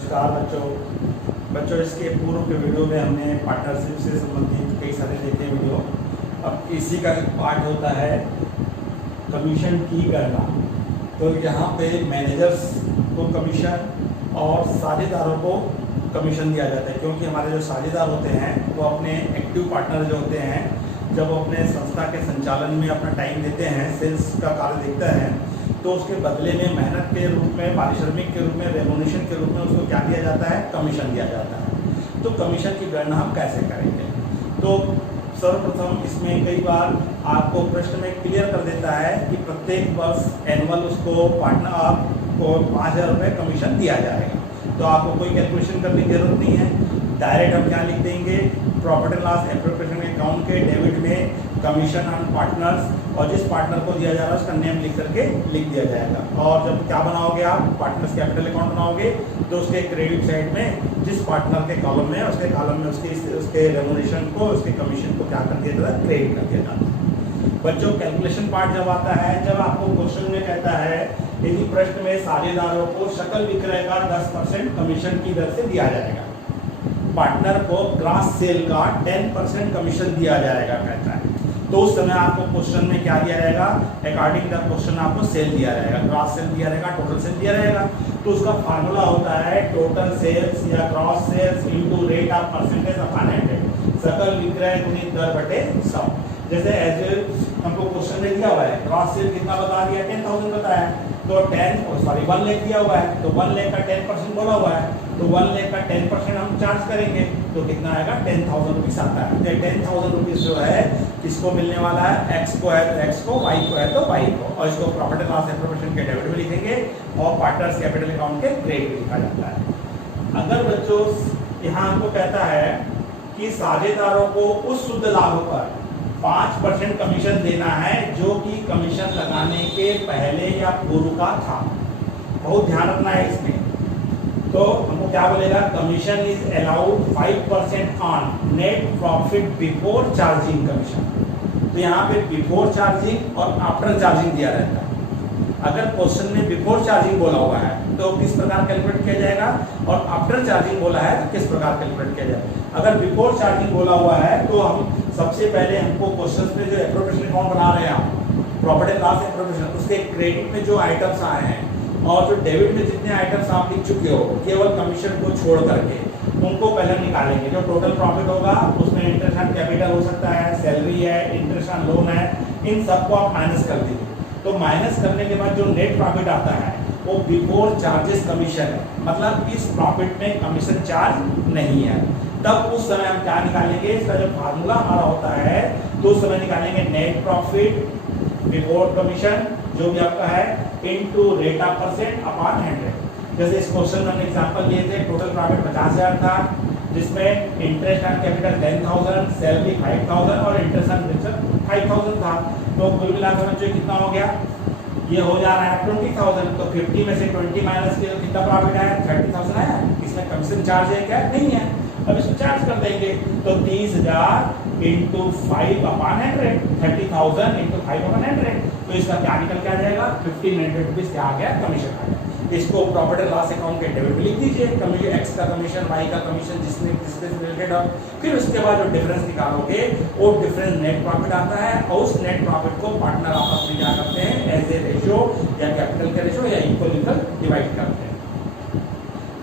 नमस्कार बच्चों इसके पूर्व के वीडियो में हमने पार्टनरशिप से संबंधित कई सारे देखे वीडियो। अब इसी का एक पार्ट होता है कमीशन की गणना। तो यहाँ पे मैनेजर्स को कमीशन और साझेदारों को कमीशन दिया जाता है, क्योंकि हमारे जो साझेदार होते हैं वो अपने एक्टिव पार्टनर जो होते हैं, जब वो अपने संस्था के संचालन में अपना टाइम देते हैं, सेल्स का कार्य देखते हैं, तो उसके बदले में मेहनत के रूप में, पारिश्रमिक के रूप में, रेमोनेशन के रूप में उसको क्या दिया जाता है? कमीशन दिया जाता है। तो कमीशन की गणना हम कैसे करेंगे? तो सर्वप्रथम इसमें कई बार आपको प्रश्न में क्लियर कर देता है कि प्रत्येक वर्ष एनुअल उसको पार्टनर आपको 5,000 रुपये कमीशन दिया जाएगा। तो आपको कोई कैलकुलेशन करने की जरूरत नहीं है, डायरेक्ट हम क्या लिख देंगे, profit and loss appropriation account के डेबिट में कमीशन ऑन पार्टनर्स, और जिस पार्टनर को दिया जा रहा है उसका नेम लिख करके लिख दिया जाएगा। और जब क्या बनाओगे आप पार्टनर्स कैपिटल अकाउंट बनाओगे, तो उसके क्रेडिट साइड में जिस पार्टनर के कॉलम में, उसके कॉलम में उसके रेमोनेशन को, उसके कमीशन को क्या कर दिया जाता है? क्रेडिट कर दिया जाता है। बच्चों कैलकुलेशन पार्ट जब आता है, जब आपको क्वेश्चन में कहता है यदि प्रश्न में साझेदारों को सकल विक्रय का 10% कमीशन की दर से दिया जाएगा, पार्टनर को ग्रॉस सेल का 10% कमीशन दिया जाएगा कहता है, तो उस समय आपको क्वेश्चन में क्या दिया जाएगा? अकॉर्डिंग द क्वेश्चन आपको सेल दिया जाएगा, ग्रॉस सेल दिया जाएगा, टोटल सेल दिया जाएगा। तो उसका फार्मूला होता है टोटल सेल्स या gross sales into rate of percentage upon 100, सकल विक्रय गुणित दर बटे 100। जैसे एज हमको क्वेश्चन में दिया हुआ है ग्रॉस सेल कितना बता दिया? 10,000 बताया, तो 1 लाख दिया हुआ है, तो 1 लाख का 10% बोला हुआ है, तो 1 लाख का 10% हम चार्ज करेंगे तो कितना आएगा? 10,000 रुपीज आता है। तो 10,000 रुपीज जो है किसको मिलने वाला है? एक्स को है तो एक्स को, वाई को है तो वाई को, और इसको प्रॉफिट एंड लॉस एप्रोप्रिएशन के डेबिट में लिखेंगे और पार्टनर्स कैपिटल अकाउंट के क्रेडिट में लिखा जाता है। अगर बच्चों यहाँ हमको कहता है कि साझेदारों को उस शुद्ध लाभ पर 5% कमीशन देना है जो कि कमीशन लगाने के पहले या पूर्व का था। बहुत ध्यान रखना है इसमें। तो हमको क्या बोलेगा? Commission is allowed 5% on net profit before charging commission. तो यहाँ पे बिफोर चार्जिंग और आफ्टर चार्जिंग दिया रहता है। अगर क्वेश्चन में बिफोर चार्जिंग बोला हुआ है तो किस प्रकार कैलकुलेट किया जाएगा, और आफ्टर चार्जिंग बोला है तो किस प्रकार कैलकुलेट किया जाएगा। अगर बिफोर चार्जिंग बोला हुआ है तो हम सबसे पहले हमको क्वेश्चन में जो एप्रोप्रिएशन अकाउंट बना रहे हैं आप, प्रॉफिट एंड लॉस एप्रोप्रिएशन, उसके क्रेडिट में जो आइटम्स आए हैं और जो डेबिट में जितने आइटम्स आप लिख चुके हो केवल कमीशन को छोड़ करके, उनको पहले निकालेंगे। जो टोटल प्रॉफिट होगा उसमें इंटरेस्ट ऑन कैपिटल हो सकता है, सैलरी है, इंटरेस्ट ऑन लोन है, इन सबको आप माइनस कर दीजिए। तो माइनस करने के बाद जो नेट प्रॉफिट आता है वो बिफोर चार्जेस कमीशन है, मतलब इस प्रॉफिट में कमीशन चार्ज नहीं है। तब उस समय हम क्या निकालेंगे? इसका जो फार्मूला हमारा होता है तो उस समय निकालेंगे नेट प्रॉफिट बिफोर कमीशन जो भी आपका है into rate of percent upon 100। जैसे इस क्वेश्चन में हमने एग्जांपल लिए थे, टोटल प्रॉफिट 50,000 था, जिसमें इंटरेस्ट ऑन कैपिटल 10,000, सैलरी 5,000 और इंटरेस्ट ऑन प्रिंसिपल 5,000 था। तो कुल मिलाकर जो कितना हो गया? ये हो जा रहा है 20,000। तो 50 में से 20 माइनस किया तो कितना प्रॉफिट आया? 30,000 आया। इसमें कमीशन चार्ज है क्या? नहीं है। अब इसको चार्ज कर देंगे तो 30,000 इंटू 5 अपॉन 100, 30,000 इंटू 5 अपॉन 100। तो इसका क्या निकल के आ जाएगा? 1,500 रुपीज क्या आ गया? कमीशन आ गया। इसको प्रॉफिट एंड लॉस अकाउंट के डेबिट में लिख दीजिए, कमीशन एक्स का कमीशन, वाई का कमीशन, जिसमें किससे रिलेटेड हो। फिर उसके बाद जो डिफरेंस निकालोगे वो डिफरेंस नेट प्रॉफिट आता है, और उस नेट प्रॉफिट को पार्टनर आपस में क्या करते हैं? एज ए रेशियो या कैपिटल के रेशियो या इक्वल डिवाइड करते हैं।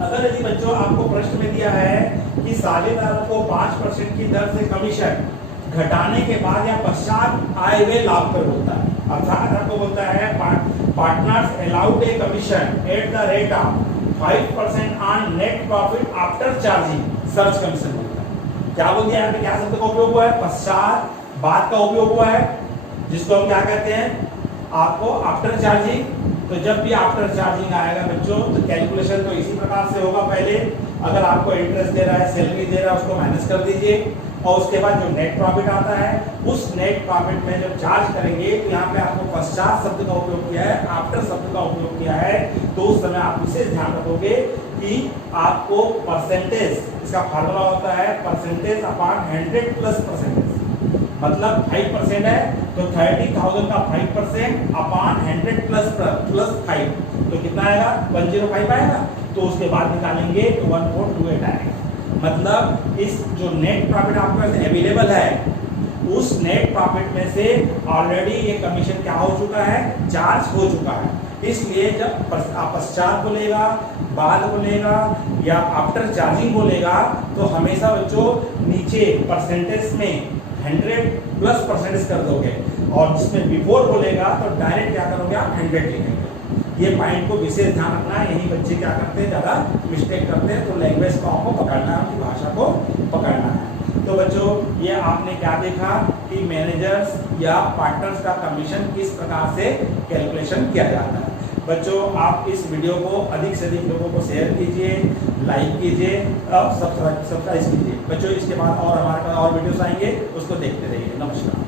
अगर यदि बच्चों आपको प्रश्न में दिया है कि साझेदारों को 5% की दर से कमीशन घटाने के बाद या पश्चात आए हुए लाभ पर होता है, अर्थात आपको बोलता है partners allowed a commission at the rate of 5% on net profit after charging search commission होता है। क्या बोल दिया? यहाँ पे क्या शब्द का उपयोग हुआ है? पश्चात, बाद का उपयोग हुआ है, जिसको हम क्या कहते हैं? आपको आफ्टर चार्जिंग। तो जब भी आफ्टर चार्जिंग आएगा बच्चों तो कैलकुलेशन तो इसी प्रकार से होगा। पहले अगर आपको इंटरेस्ट दे रहा है, सैलरी दे रहा है, उसको माइनस कर दीजिए, और उसके बाद जो नेट प्रॉफिट आता है उस नेट प्रॉफिट में जब चार्ज करेंगे तो यहाँ पे आपको पश्चात शब्द का उपयोग किया है, आफ्टर शब्द का उपयोग किया है। तो उस समय आप विशेष ध्यान रखोगे कि आपको परसेंटेज, इसका फार्मूला होता है परसेंटेज अपॉन 100 प्लस परसेंटेज, मतलब 5% है तो 30,000 का 5% अपॉन 100 प्लस 5 तो कितना आएगा? 105 आएगा। तो उसके बाद निकालेंगे 1428 आएगा। मतलब इस जो नेट प्रॉफिट आपके पास अवेलेबल है उस नेट प्रॉफिट में से ऑलरेडी ये कमीशन क्या हो चुका है, चार्ज हो चुका है। इसलिए जब पश्चात बोलेगा, बाद बोलेगा या आफ्टर चार्जिंग बोलेगा तो हमेशा बच्चों नीचे परसेंटेज में 100+% कर दोगे, और जिसमें बिफोर बोलेगा तो डायरेक्ट क्या करोगे आप 100 लिखेंगे। ये पॉइंट को विशेष ध्यान रखना है, यही बच्चे क्या करते हैं, ज़्यादा मिस्टेक करते हैं। तो लैंग्वेज को आपको पकड़ना है, उनकी भाषा को पकड़ना है। तो बच्चों ये आपने क्या देखा कि मैनेजर्स या पार्टनर्स का कमीशन किस प्रकार से कैलकुलेशन किया जाता है। बच्चों आप इस वीडियो को अधिक से अधिक लोगों को शेयर कीजिए, लाइक कीजिए और सब्सक्राइब कीजिए। बच्चों इसके बाद और हमारे पास और वीडियोस आएंगे, उसको देखते रहिए। नमस्कार।